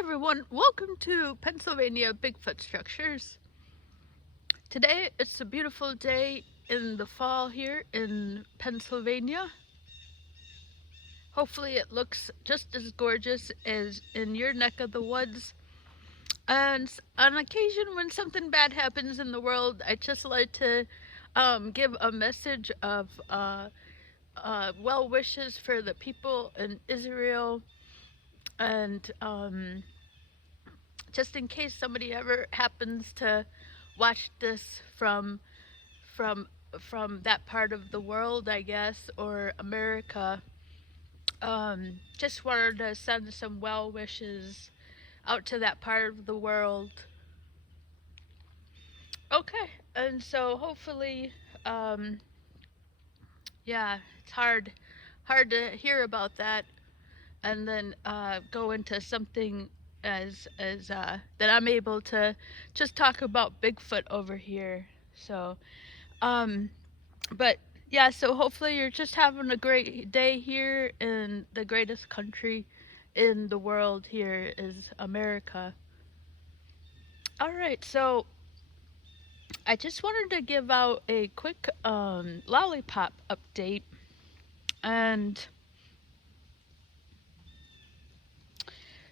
Everyone, welcome to Pennsylvania Bigfoot Structures. Today it's a beautiful day in the fall here in Pennsylvania. Hopefully it looks just as gorgeous as in your neck of the woods. And on occasion when something bad happens in the world, I just like to give a message of well wishes for the people in Israel and just in case somebody ever happens to watch this from from that part of the world, I guess, or America. Just wanted to send some well wishes out to that part of the world. Okay, and so hopefully, um, yeah, it's hard to hear about that, and then go into something as that I'm able to just talk about Bigfoot over here. So, um, but yeah, so hopefully you're just having a great day here in the greatest country in the world. Here is America. All right, so I just wanted to give out a quick lollipop update. And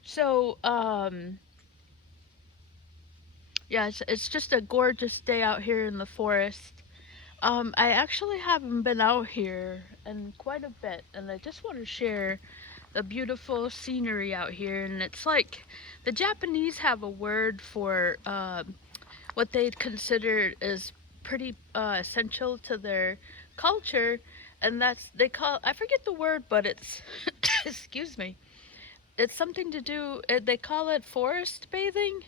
so yeah, it's just a gorgeous day out here in the forest. I actually haven't been out here in quite a bit, and I just want to share the beautiful scenery out here. And it's like the Japanese have a word for what they'd consider is pretty essential to their culture, and that's they call, I forget the word, but it's excuse me, it's something to do. They call it forest bathing.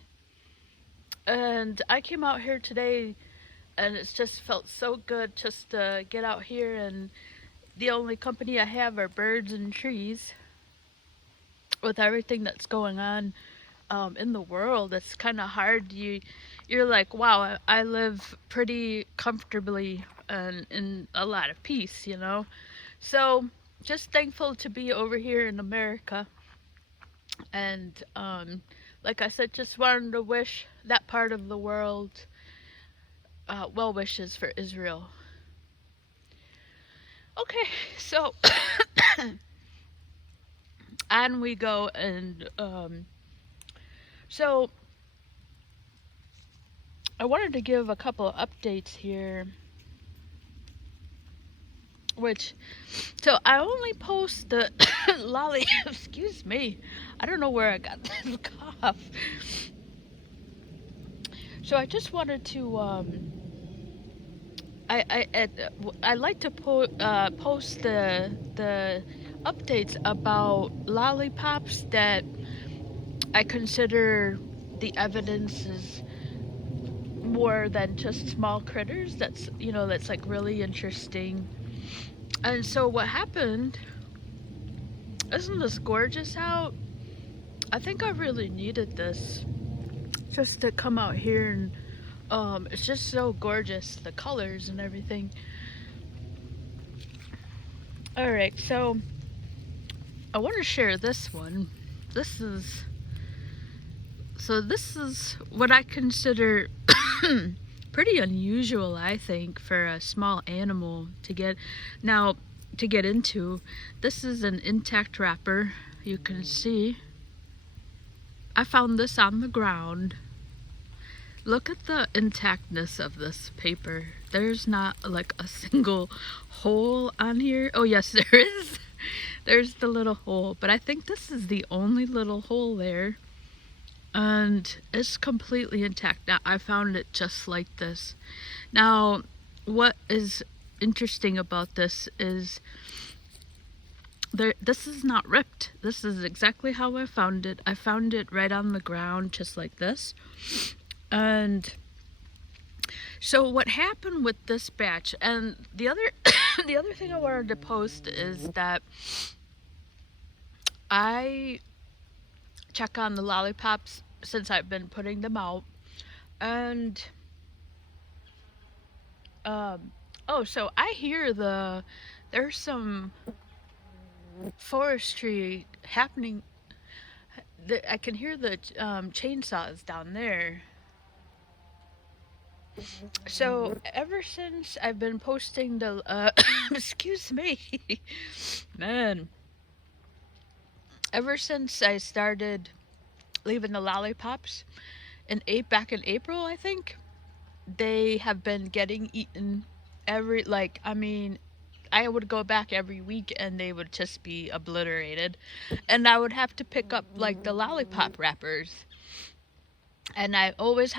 And I came out here today, and it's just felt so good just to get out here. And the only company I have are birds and trees. With everything that's going on in the world, it's kind of hard. You're like, wow, I live pretty comfortably and in a lot of peace, you know. So just thankful to be over here in America. And like I said, just wanted to wish that part of the world well wishes for Israel. Okay, so on we go. And so I wanted to give a couple of updates here, which, so I only post the lolly, excuse me, I don't know where I got this cough. So I just wanted to, I like to post the updates about lollipops that I consider the evidence is more than just small critters. That's, that's like really interesting. And so what happened, isn't this gorgeous out? I think I really needed this just to come out here. And it's just so gorgeous, the colors and everything. All right, so I want to share this one. This is what I consider pretty unusual, I think, for a small animal to get into. This is an intact wrapper. You can see I found this on the ground. Look at the intactness of this paper. There's not like a single hole on here. Oh yes, there is. There's the little hole, but I think this is the only little hole there. And it's completely intact. Now, I found it just like this. Now, what is interesting about this is this is not ripped. This is exactly how I found it. I found it right on the ground, just like this. And so what happened with this batch, and the other the other thing I wanted to post is that I check on the lollipops since I've been putting them out. And oh, so I hear there's some forestry happening. I can hear the chainsaws down there. So ever since I've been posting the excuse me, man. Ever since I started leaving the lollipops back in April, I think they have been getting eaten every like I mean I would go back every week and they would just be obliterated. And I would have to pick up like the lollipop wrappers. And I always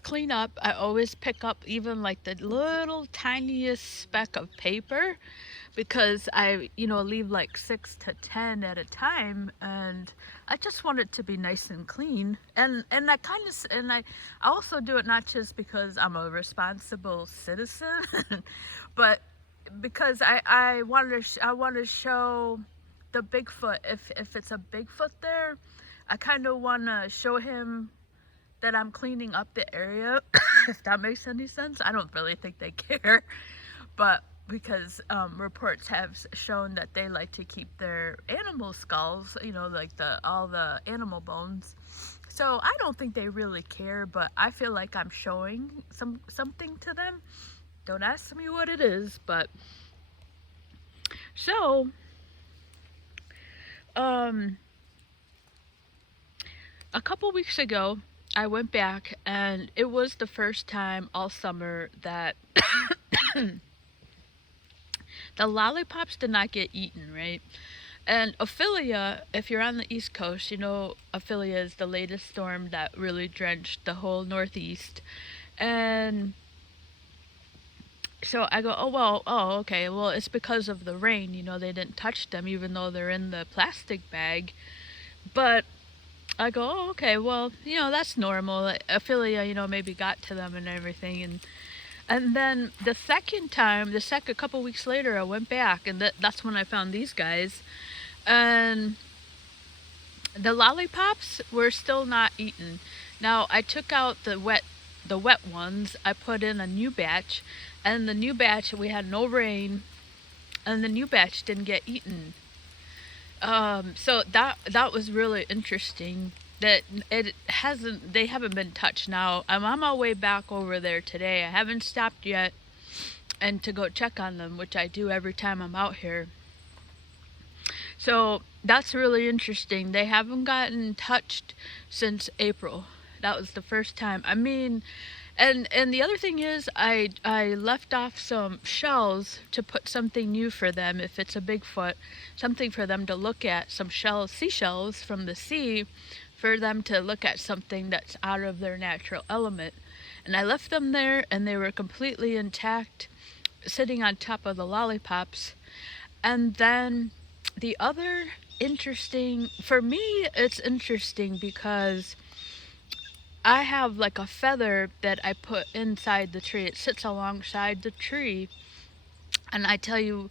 clean up. I always pick up even like the little tiniest speck of paper because leave like 6 to 10 at a time, and I just want it to be nice and clean. And I kind of and I also do it not just because I'm a responsible citizen, but because I want to show the Bigfoot, if it's a Bigfoot there, I kind of want to show him that I'm cleaning up the area. If that makes any sense. I don't really think they care, but because reports have shown that they like to keep their animal skulls, like the all the animal bones. So I don't think they really care, but I feel like I'm showing something to them. Don't ask me what it is, but so um a couple weeks ago I went back, and it was the first time all summer that the lollipops did not get eaten, right? And Ophelia, if you're on the East Coast, Ophelia is the latest storm that really drenched the whole Northeast. And so I go, oh, well, oh, okay, well, it's because of the rain. They didn't touch them, even though they're in the plastic bag. But I go, oh, okay, well, that's normal. Ophelia, maybe got to them and everything. And then the second couple weeks later, I went back, and that's when I found these guys. And the lollipops were still not eaten. Now I took out the wet ones. I put in a new batch, and the new batch we had no rain, and the new batch didn't get eaten. So that was really interesting. That they haven't been touched. Now I'm on my way back over there today. I haven't stopped yet, and to go check on them, which I do every time I'm out here. So that's really interesting. They haven't gotten touched since April. That was the first time. I mean, and the other thing is, I left off some shells to put something new for them. If it's a Bigfoot, something for them to look at. Some seashells from the sea, for them to look at something that's out of their natural element. And I left them there, and they were completely intact, sitting on top of the lollipops. And then the other interesting, for me, it's interesting because I have like a feather that I put inside the tree. It sits alongside the tree. And I tell you,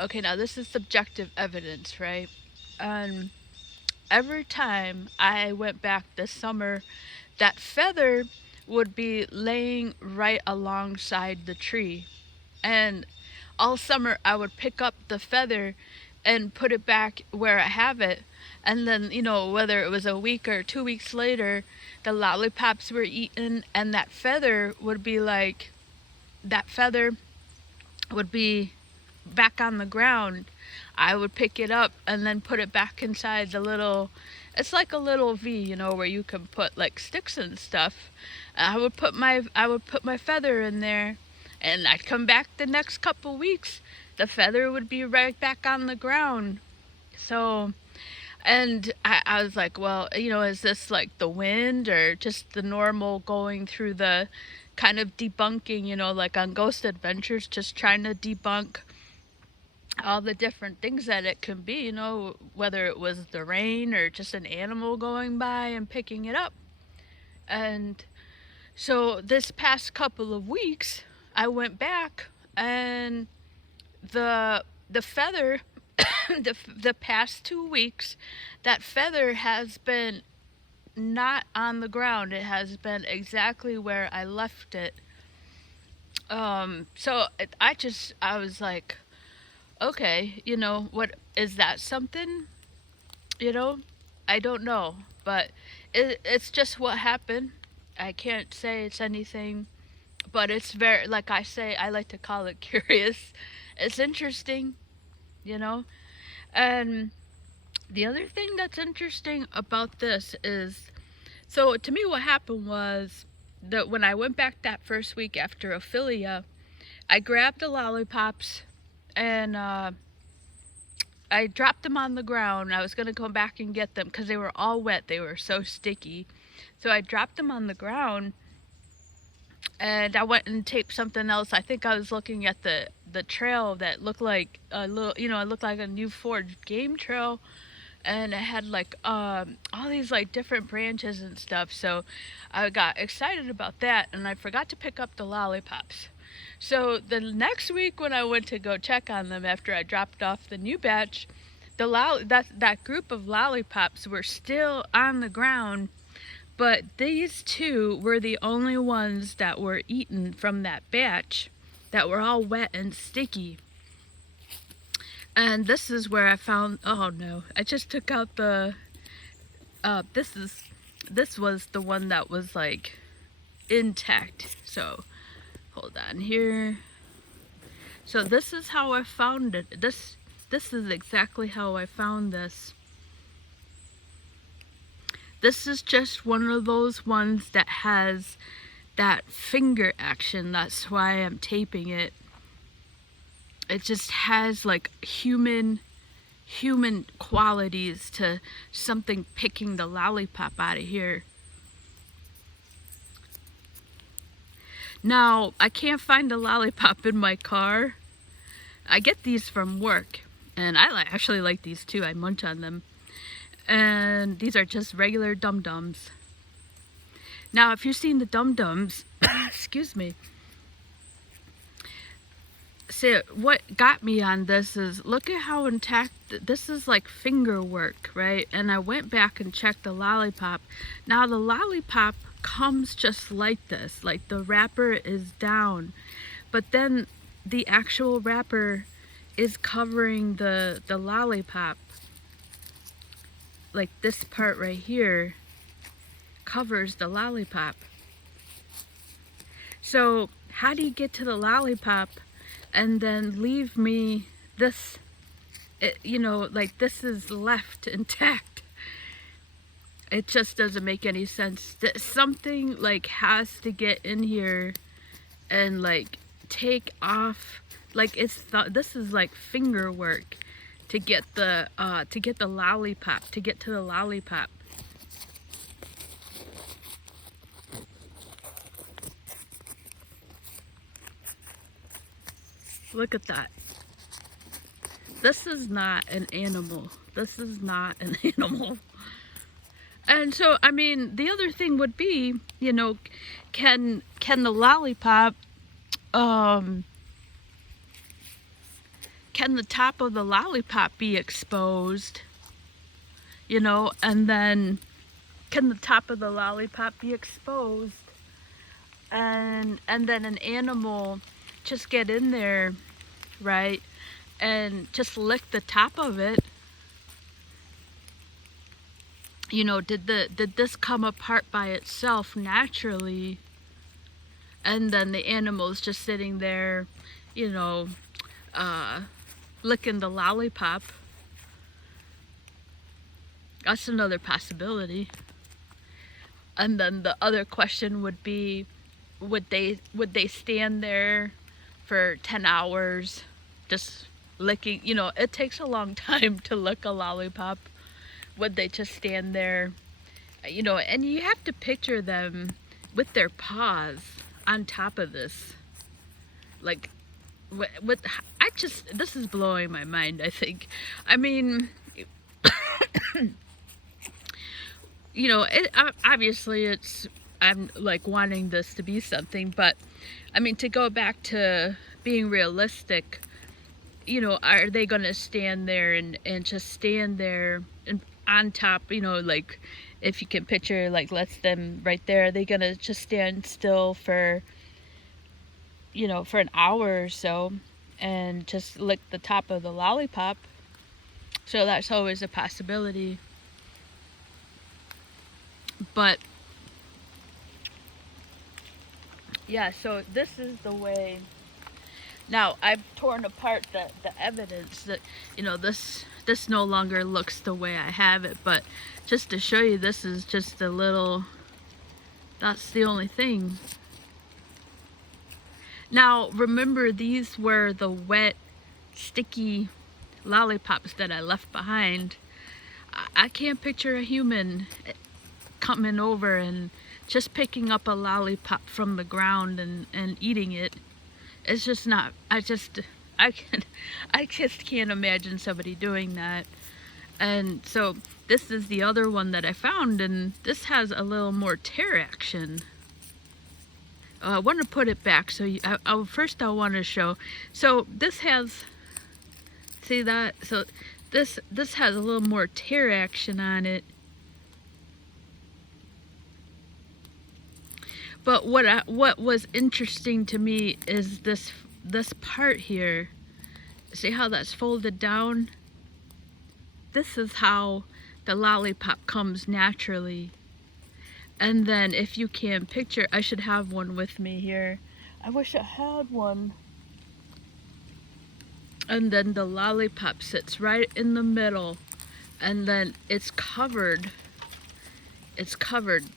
okay, now this is subjective evidence, right? And every time I went back this summer, that feather would be laying right alongside the tree. And all summer I would pick up the feather and put it back where I have it. And then, whether it was a week or 2 weeks later, the lollipops were eaten, and that feather would be back on the ground. I would pick it up and then put it back inside it's like a little V, where you can put like sticks and stuff. I would put my feather in there, and I'd come back the next couple weeks. The feather would be right back on the ground. So, and I was like, well, is this like the wind or just the normal going through the kind of debunking, like on Ghost Adventures, just trying to debunk all the different things that it can be, whether it was the rain or just an animal going by and picking it up. And so this past couple of weeks, I went back, and the feather the past 2 weeks, that feather has been not on the ground. It has been exactly where I left it. So I was like, okay, what is that something? You know? I don't know, but it's just what happened. I can't say it's anything, but it's very, like I say, I like to call it curious. It's interesting, you know? And the other thing that's interesting about this is, so to me, what happened was that when I went back that first week after Ophelia, I grabbed the lollipops and I dropped them on the ground. I was going to go back and get them because they were all wet. They were so sticky. So I dropped them on the ground and I went and taped something else. I think I was looking at the trail that looked like a little, it looked like a new forged game trail, and it had like all these like different branches and stuff. So I got excited about that, and I forgot to pick up the lollipops. So the next week when I went to go check on them after I dropped off the new batch, that group of lollipops were still on the ground, but these two were the only ones that were eaten from that batch that were all wet and sticky. And this is where I found, oh no, I just took out the, this was the one that was like intact. So hold on here. So this is how I found it. This is exactly how I found this. This is just one of those ones that has that finger action. That's why I'm taping it. It just has like human qualities to something picking the lollipop out of here. Now, I can't find a lollipop in my car. I get these from work, and I actually like these too. I munch on them. And these are just regular dum-dums. Now, if you've seen the dum-dums, excuse me. See, what got me on this is, look at how intact, this is like finger work, right? And I went back and checked the lollipop. Now the lollipop comes just like this, like the wrapper is down, but then the actual wrapper is covering the lollipop. Like this part right here covers the lollipop. So how do you get to the lollipop and then leave me this, like this is left intact? It just doesn't make any sense. Something like has to get in here and like take off, like this is like finger work to get the lollipop, to get to the lollipop. Look at that. This is not an animal. This is not an animal. And so, I mean, the other thing would be, can the lollipop, can the top of the lollipop be exposed? And then can the top of the lollipop be exposed? And then an animal just get in there, right? And just lick the top of it. Did this come apart by itself naturally? And then the animal's just sitting there, licking the lollipop. That's another possibility. And then the other question would be, would they stand there for 10 hours just licking? It takes a long time to lick a lollipop. Would they just stand there? And you have to picture them with their paws on top of this. Like, this is blowing my mind, I think. I mean, obviously I'm like wanting this to be something, but I mean, to go back to being realistic, are they gonna stand there and just stand there and on top, like if you can picture, like let's them right there, are they gonna just stand still for for an hour or so and just lick the top of the lollipop? So that's always a possibility. But yeah, so this is the way. Now I've torn apart the evidence that, this no longer looks the way I have it, but just to show you, this is just a little. That's the only thing. Now remember, these were the wet, sticky lollipops that I left behind. I can't picture a human coming over and just picking up a lollipop from the ground and eating it. It's just not. I just can't imagine somebody doing that. And so this is the other one that I found, and this has a little more tear action. I want to put it back. So first I want to show. So this has. See that? So this has a little more tear action on it. But what was interesting to me is this part here. See how that's folded down? This is how the lollipop comes naturally. And then if you can picture, I should have one with me here. I wish I had one. And then the lollipop sits right in the middle, and then it's covered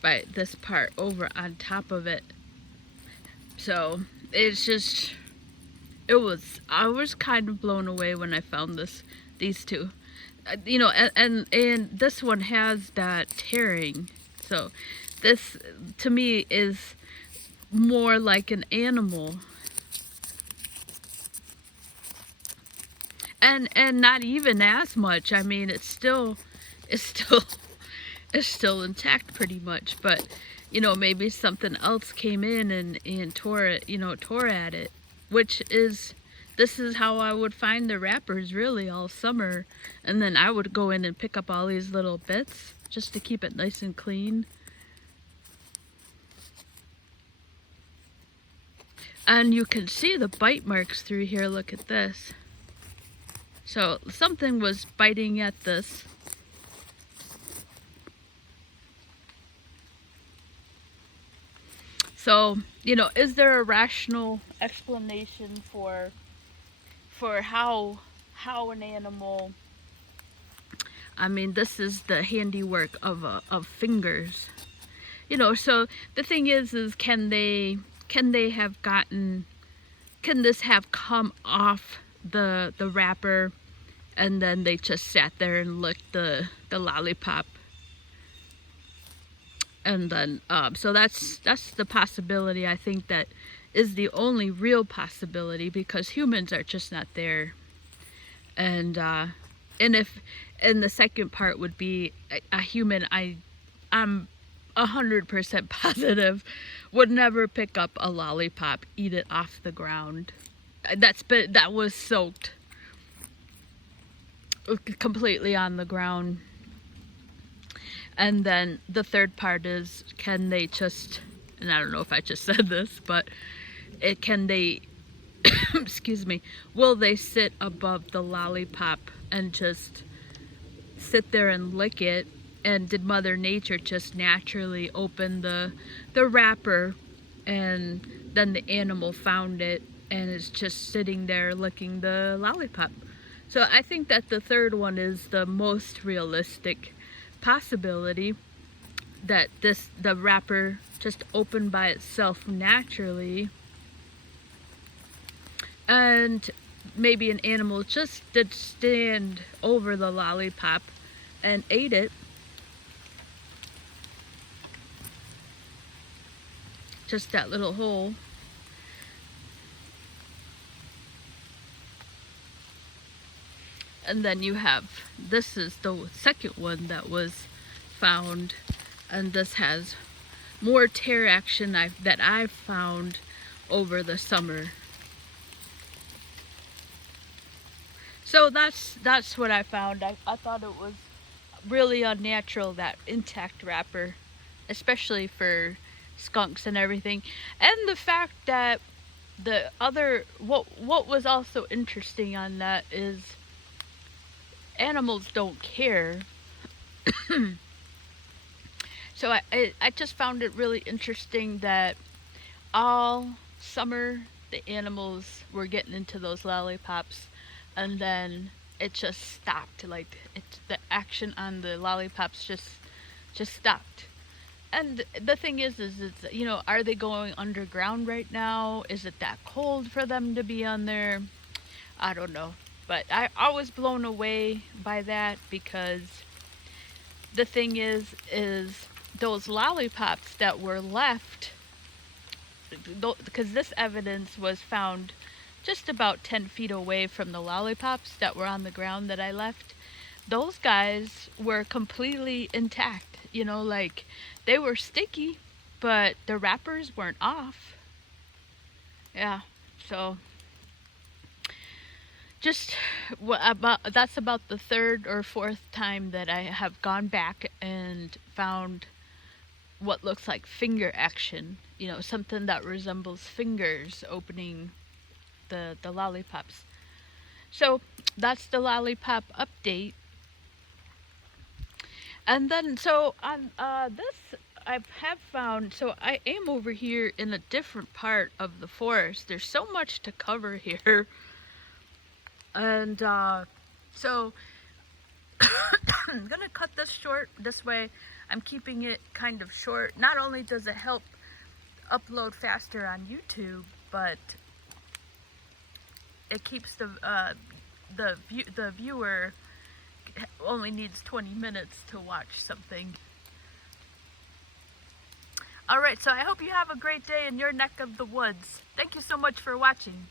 by this part over on top of it. So it's just, I was kind of blown away when I found these two, and this one has that tearing. So this to me is more like an animal, and not even as much. I mean, it's still is still intact pretty much, but maybe something else came in and tore it, tore at it, which is, this is how I would find the wrappers really all summer. And then I would go in and pick up all these little bits just to keep it nice and clean. And you can see the bite marks through here. Look at this. So something was biting at this. So, is there a rational explanation for how an animal, I mean, this is the handiwork of fingers. So the thing is can this have come off the wrapper, and then they just sat there and licked the lollipop? And then, so that's the possibility. I think that is the only real possibility, because humans are just not there. And the second part would be a human, I'm 100% positive, would never pick up a lollipop, eat it off the ground. That was soaked completely on the ground. And then the third part is, can they just, and I don't know if I just said this, but can they, excuse me, will they sit above the lollipop and just sit there and lick it? And did Mother Nature just naturally open the wrapper, and then the animal found it and is just sitting there licking the lollipop? So I think that the third one is the most realistic possibility, that the wrapper just opened by itself naturally, and maybe an animal just did stand over the lollipop and ate it. Just that little hole. And then you have, this is the second one that was found, and this has more tear action that I've found over the summer. So that's what I found. I thought it was really unnatural, that intact wrapper, especially for skunks and everything. And the fact that the other, what was also interesting on that is, animals don't care. So I just found it really interesting that all summer the animals were getting into those lollipops, and then it just stopped. Like the action on the lollipops just stopped. And the thing is it's, are they going underground right now? Is it that cold for them to be on there? I don't know. But I was blown away by that because the thing is those lollipops that were left, because this evidence was found just about 10 feet away from the lollipops that were on the ground that I left. Those guys were completely intact. Like they were sticky, but the wrappers weren't off. Yeah. So just that's about the third or fourth time that I have gone back and found what looks like finger action. Something that resembles fingers opening the lollipops. So that's the lollipop update. And then so on this I have found, so I am over here in a different part of the forest. There's so much to cover here. And so I'm gonna cut this short. This way I'm keeping it kind of short. Not only does it help upload faster on YouTube, but it keeps the viewer only needs 20 minutes to watch something. Alright, so I hope you have a great day in your neck of the woods. Thank you so much for watching.